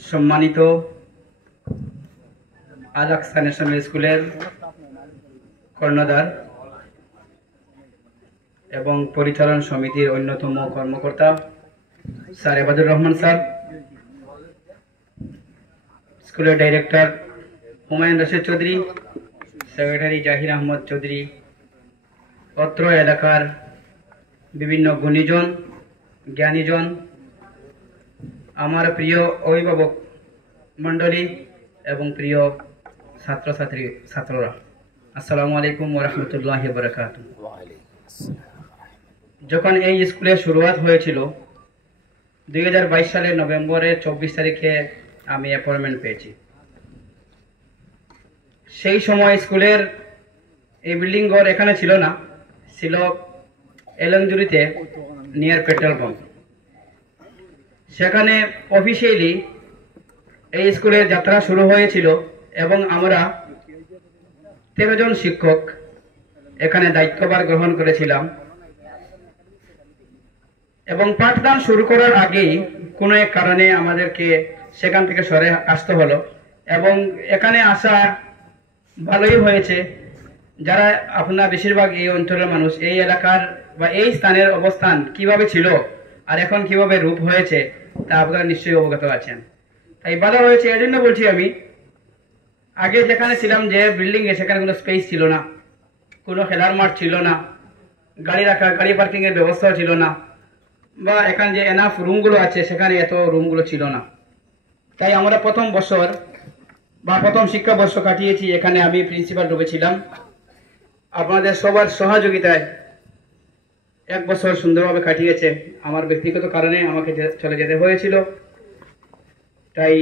সম্মানিত আল আকসা ন্যাশনাল স্কুলের কর্ণধার এবং পরিচালন সমিতির অন্যতম কর্মকর্তা স্যার এবাদুর রহমান স্যার, স্কুলের ডাইরেক্টর হুমায়ুন রশিদ চৌধুরী, সেক্রেটারি জাহির আহমদ চৌধুরী, অত্র এলাকার বিভিন্ন গুণীজন, জ্ঞানীজন, আমার প্রিয় অভিভাবক মণ্ডলী এবং প্রিয় ছাত্ররা, আসসালামু আলাইকুম ওয়া রাহমাতুল্লাহি ওয়া বারাকাতুহু। যখন এই স্কুলের শুরুয়াত হয়েছিল 2022 সালের নভেম্বরের 24 তারিখে আমি অ্যাপয়েন্টমেন্ট পেয়েছি। সেই সময় স্কুলের এই বিল্ডিং ঘর এখানে ছিল না, ছিল এলংজুরিতে নিয়ার পেট্রোল পাম্প। সেখানে অফিসিয়ালি এই স্কুলের যাত্রা শুরু হয়েছিল এবং আমরা 13 জন শিক্ষক এখানে দায়িত্বভার গ্রহণ করেছিলাম এবং পাঠদান শুরু করার আগেই কোনো এক কারণে আমাদেরকে সেখান থেকে সরে আসতে হলো এবং এখানে আসা ভালোই হয়েছে। যারা আপনার বেশিরভাগ এই অঞ্চলের মানুষ, এই এলাকার বা এই স্থানের অবস্থান কিভাবে ছিল আর এখন কিভাবে রূপ হয়েছে তা আপনারা নিশ্চয়ই অবগত আছেন। তাই ভালো হয়েছে, এই জন্য বলছি আমি, আগে যেখানে ছিলাম যে বিল্ডিং এ সেখানে কোনো স্পেস ছিল না, কোনো খেলার মাঠ ছিল না, গাড়ি পার্কিং এর ব্যবস্থাও ছিল না, বা এখানে যে এনাফ রুমগুলো আছে সেখানে এত রুমগুলো ছিল না। তাই আমরা প্রথম বছর বা প্রথম শিক্ষাবর্ষ কাটিয়েছি এখানে। আমি প্রিন্সিপাল রূপে ছিলাম, আপনাদের সবার সহযোগিতায় 1 বছর সুন্দরভাবে কাটিয়েছে। আমার ব্যক্তিগত কারণে আমাকে চলে যেতে হয়েছিল, তাই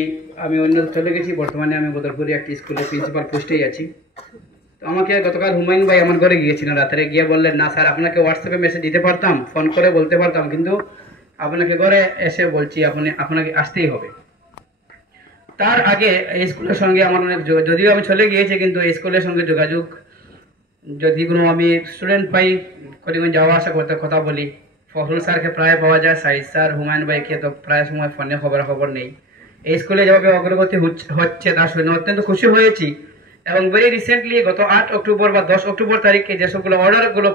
আমি অন্য চলে গেছি। বর্তমানে আমি বদরপুরে একটি স্কুলের প্রিন্সিপাল পোস্টেই আছি। তো আমাকে গতকাল হুমায়ুন ভাই আমার ঘরে গিয়েছিলেন, রাত্রে গিয়ে বললেন, না স্যার আপনাকে হোয়াটসঅ্যাপে মেসেজ দিতে পারতাম, ফোন করে বলতে পারতাম, কিন্তু আপনাকে ঘরে এসে বলছি আপনাকে আসতেই হবে। তার আগে এই স্কুলের সঙ্গে আমার অনেক, যদিও আমি চলে গিয়েছি কিন্তু এই স্কুলের সঙ্গে যোগাযোগ, যদি কোনো আমি স্টুডেন্ট পাই করিগঞ্জ যাওয়া আসা করতে কথা বলি, ফখরুল স্যারকে প্রায় পাওয়া যায়, সাইদ স্যার, হুমায়ুন ভাইকে তো প্রায় সময় ফোনে খবর নেই। এই স্কুলে যেভাবে অগ্রগতি হচ্ছে তা শুনে অত্যন্ত খুশি হয়েছি এবং ভেরি রিসেন্টলি গত 8 অক্টোবর বা 10 অক্টোবর তারিখে যে সবগুলো অর্ডারগুলো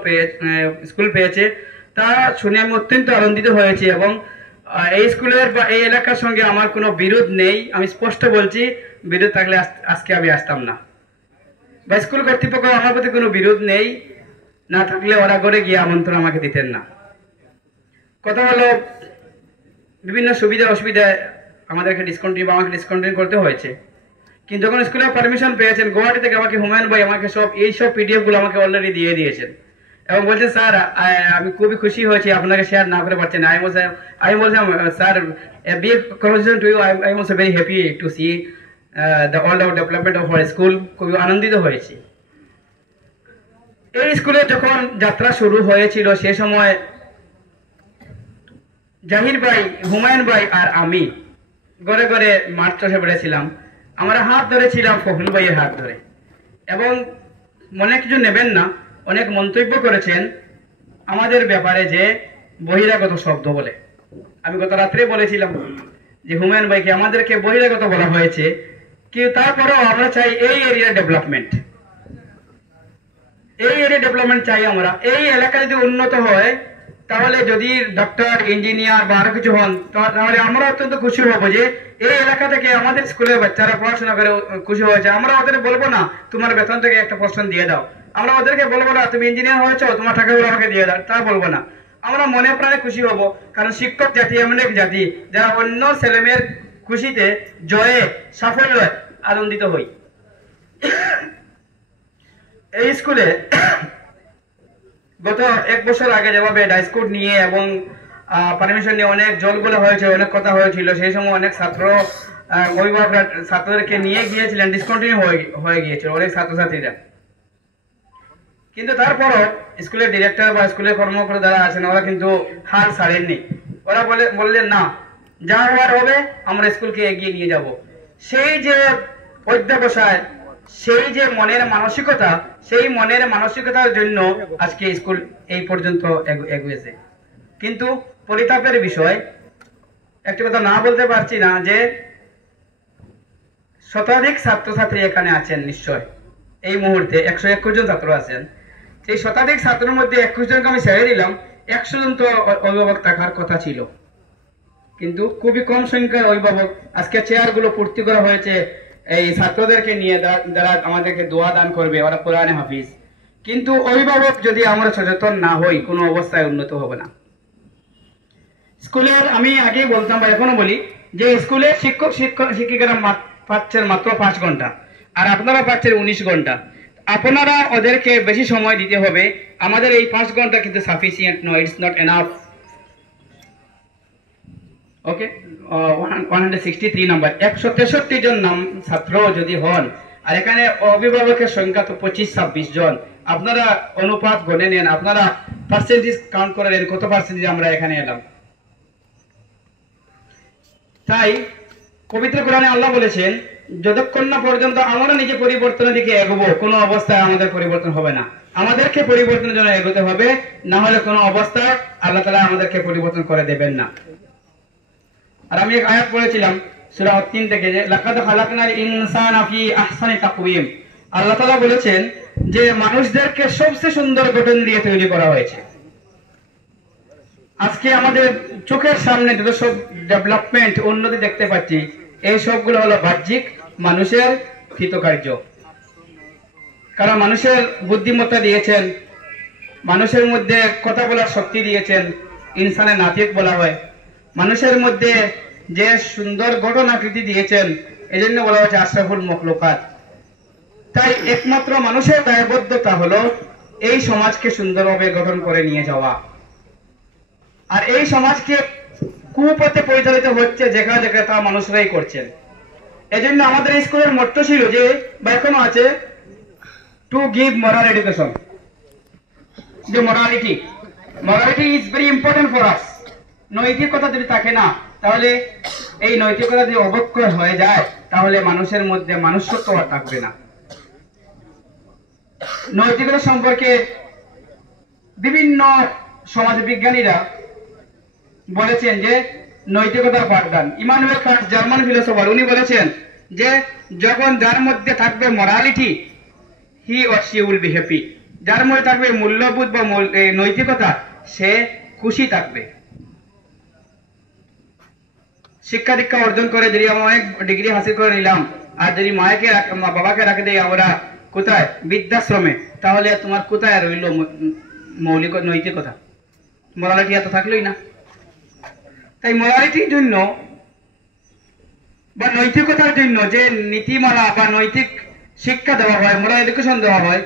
স্কুল পেয়েছে তা শুনে আমি অত্যন্ত আনন্দিত হয়েছি এবং এই স্কুলের বা এই এলাকার সঙ্গে আমার কোনো বিরোধ নেই। আমি স্পষ্ট বলছি, বিরোধ থাকলে আজকে আমি আসতাম না, বা স্কুল কর্তৃপক্ষ আমার প্রতি কোনো বিরোধ নেই, না থাকলে ওরা করে গিয়ে আমন্ত্রণ আমাকে দিতেন না। কথা হলো বিভিন্ন সুবিধা অসুবিধায় আমাদেরকে আমাকে ডিসকন্টিনিউ করতে হয়েছে, কিন্তু যখন স্কুলে পারমিশন পেয়েছেন গুয়াহাটি থেকে আমাকে হুমায়ুন ভাই আমাকে এইসব পিডিএফ গুলো আমাকে অলরেডি দিয়ে দিয়েছেন এবং বলছেন, স্যার আমি খুবই খুশি হয়েছি, আপনাকে শেয়ার না করে পারছেন। আমি বলছিলাম, sir big congratulation to you, I am also very happy to see the all out development of our school. খুবই আনন্দিত হয়েছি। এই স্কুলে যখন যাত্রা শুরু হয়েছিল সে সময় জাহির ভাই, হুমায়ুন ভাই আর আমি ঘরে ঘরে মাঠ চষে বেড়েছিলাম। আমরা হাত ধরেছিলাম ফখরুল ভাইয়ের হাত ধরে এবং মনে কিছু নেবেন না, অনেক মন্তব্য করেছেন আমাদের ব্যাপারে যে বহিরাগত শব্দ বলে। আমি গত রাত্রে বলেছিলাম যে হুমায়ুন ভাইকে আমাদেরকে বহিরাগত বলা হয়েছে, কিন্তু তারপরেও আমরা চাই এই এরিয়ার ডেভেলপমেন্ট, চাই আমরা। এই এলাকা যদি উন্নত হয়, তাহলে যদি ডক্টর, ইঞ্জিনিয়ার বা আরো কিছু হন, তাহলে আমরা অত্যন্ত খুশি হব যে এই এলাকা থেকে আমাদের স্কুলের বাচ্চারা পড়াশোনা করে খুশি হয়েছে। আমরা ওদের বলবো না তোমার বেতন থেকে একটা পোর্শন দিয়ে দাও, আমরা ওদেরকে বলবো না তুমি ইঞ্জিনিয়ার হয়েছো তোমার টাকাগুলো আমাকে দিয়ে দাও, তা বলবো না। আমরা মনে প্রাণে খুশি হব, কারণ শিক্ষক জাতি এমন এক জাতি যারা অন্য ছেলেমেয়ের খুশিতে, জয়ে, সাফল্য আনন্দিত হই। এই স্কুলে গত 1 বছর আগে যেভাবে ডাইসকোড নিয়ে এবং পারমিশন নিয়ে অনেক জলগুলো হয়েছে, অনেক কথা হয়েছিল, সেই সময় অনেক অভিভাবকরা ছাত্রদেরকে নিয়ে গিয়েছিলেন, ডিসকন্টিনিউ হয়ে গিয়েছিল অনেক ছাত্রছাত্রীরা। কিন্তু তারপরও স্কুলের ডিরেক্টর বা স্কুলের কর্মকর্তা যারা আছেন ওরা কিন্তু হাল ছাড়েননি। ওরা বললেন, না যা হওয়ার হবে, আমরা স্কুলকে এগিয়ে নিয়ে যাব। সেই যে অধ্যবসায়, সেই যে মনের মানসিকতা, সেই মনের মানসিকতার জন্য আজকে স্কুল এই পর্যন্ত এগিয়েছে। কিন্তু পরিতাপের বিষয়, একটি কথা না বলতে পারছি না যে শতাধিক ছাত্রছাত্রী এখানে আছেন নিশ্চয়। এই মুহূর্তে 121 জন ছাত্র আছেন। এই শতাধিক ছাত্রের মধ্যে 21 জনকে আমি ছেড়ে দিলাম, 100 জন তো অভিভাবক থাকার কথা ছিল, কিন্তু খুবই কম সংখ্যার অভিভাবক। আজকে চেয়ারগুলো পূর্তি করা হয়েছে এই ছাত্রদেরকে নিয়ে, যারা আমাদেরকে দোয়া দান করবে, ওরা কোরআনে হাফিজ। কিন্তু অভিভাবক যদি আমরা সচেতন না হই, কোনো অবস্থায় উন্নত হবে না। স্কুলের আমি আগে বলতাম বা এখনো বলি যে স্কুলে শিক্ষিকারা পাচ্ছেন মাত্র 5 ঘন্টা, আর আপনারা পাচ্ছেন 19 ঘন্টা। আপনারা ওদেরকে বেশি সময় দিতে হবে। আমাদের এই 5 ঘন্টা কিন্তু সাফিসিয়েন্ট নয়, it's not enough. Okay, 163 number, 163 জন ছাত্র যদি হন, আর এখানে অভিভাবকের সংখ্যা তো 25-26 জন। আপনারা অনুপাত গণে নেন, আপনারা পার্সেন্টেজ কাউন্ট করে নেন, কত পার্সেন্টেজ আমরা এখানে এলাম। তাই পবিত্র কোরআনে আল্লাহ বলেছেন, যতক্ষণ না পর্যন্ত আমরা নিজে পরিবর্তনের দিকে এগোবো, কোনো অবস্থায় আমাদের পরিবর্তন হবে না। আমাদেরকে পরিবর্তনের জন্য এগোতে হবে, না হলে কোনো অবস্থায় আল্লাহ তাআলা আমাদেরকে পরিবর্তন করে দেবেন না। আর আমি এক আয়াত পড়েছিলাম সূরা 3 থেকে, যে লাকাদ খালাকনাল ইনসানা ফি আহসানি তাকওয়িম। আল্লাহ তাআলা বলেছেন যে মানুষদেরকে সবচেয়ে সুন্দর গঠন দিয়ে তৈরি করা হয়েছে। আজকে আমাদের চোখের সামনে যত সব ডেভেলপমেন্ট, উন্নতি দেখতে পাচ্ছি, এই সবগুলো হলো বাহ্যিক মানুষের কৃতকার্য। কারণ মানুষের বুদ্ধিমত্তা দিয়েছেন, মানুষের মধ্যে কথা বলার শক্তি দিয়েছেন, ইনসানের নাতিক বলা হয়। মানুষের মধ্যে যে সুন্দর গঠন আকৃতি দিয়েছেন, এজন্য বলা হচ্ছে আশরাফুল মখলুকাত। তাই একমাত্র মানুষের দায়বদ্ধতা হলো এই সমাজকে সুন্দরভাবে গঠন করে নিয়ে যাওয়া। আর এই সমাজকে কুপথে পরিচালিত হচ্ছে যেখানে যেখানে তা মানুষরাই করছেন। এজন্য আমাদের স্কুলের মট্টো ছিল যে, বা এখনো আছে, টু গিভ moral education। যে morality is very important for us। নৈতিকতা যদি থাকে না, তাহলে এই নৈতিকতা যদি অবক্ষয় হয়ে যায়, তাহলে মানুষের মধ্যে মনুষ্যত্ব আর থাকবে না। নৈতিকতা সম্পর্কে বিভিন্ন সমাজবিজ্ঞানীরা বলেছেন যে নৈতিকতার পাঠদান। ইমানুয়েল কান্ট, জার্মান ফিলোসফার, উনি বলেছেন যে যখন যার মধ্যে থাকবে morality, he or she will be happy. যার মধ্যে থাকবে মূল্যবোধ বা নৈতিকতা, সে খুশি থাকবে। শিক্ষা দীক্ষা অর্জন করে যদি আমরা অনেক ডিগ্রি হাসিল করে নিলাম, আর যদি মাকে বাবাকে রাখে দেয় আমরা কোথায়, বৃদ্ধাশ্রমে, তাহলে তোমার কোথায় রইল মৌলিক নৈতিকতা? মোরালিটি এত থাকলোই না। তাই মোরালিটির জন্য বা নৈতিকতার জন্য যে নীতিমালা বা নৈতিক শিক্ষা দেওয়া হয়, মোরাল এডুকেশন দেওয়া হয়,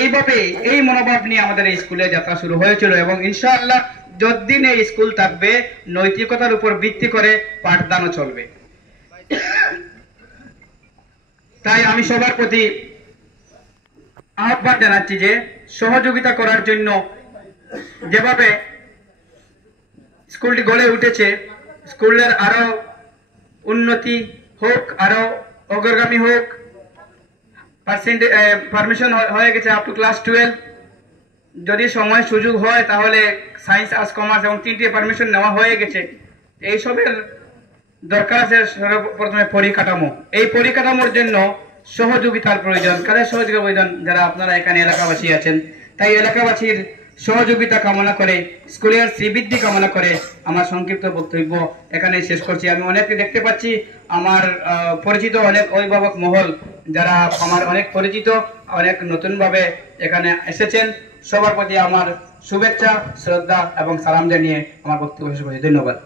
এইভাবে এই মনোভাব নিয়ে আমাদের এই স্কুলে যাত্রা শুরু হয়েছিল। এবং ইনশাআল্লাহ যতদিন এই স্কুল থাকবে, নৈতিকতার উপর ভিত্তি করে পাঠদানও চলবে। তাই আমি সবার প্রতি আহ্বান জানাচ্ছি যে সহযোগিতা করার জন্য, যেভাবে স্কুলটি গড়ে উঠেছে, স্কুলের আরো উন্নতি হোক, আরো অগ্রগামী হোক। পারমিশন হয়ে গেছে আপ টু ক্লাস 12। যদি সময় সুযোগ হয় তাহলে সায়েন্স, আর্টস, কমার্স এবং 3টি পারমিশন নেওয়া হয়ে গেছে। এইসবের দরকার আছে সর্বপ্রথমে পরিকাঠামো। এই পরিকাঠামোর জন্য সহযোগিতার প্রয়োজন। কাদের সহযোগিতার প্রয়োজন? যারা আপনারা এখানে এলাকাবাসী আছেন। তাই এলাকাবাসীর সহযোগিতা কামনা করে, স্কুলের শ্রীবৃদ্ধি কামনা করে আমার সংক্ষিপ্ত বক্তব্য এখানে শেষ করছি। আমি অনেককে দেখতে পাচ্ছি, আমার পরিচিত অনেক অভিভাবক মহল, যারা আমার অনেক পরিচিত, অনেক নতুনভাবে এখানে এসেছেন। সবার প্রতি আমার শুভেচ্ছা, শ্রদ্ধা এবং সালাম জানিয়ে আমার বক্তব্য শেষ করছি। ধন্যবাদ।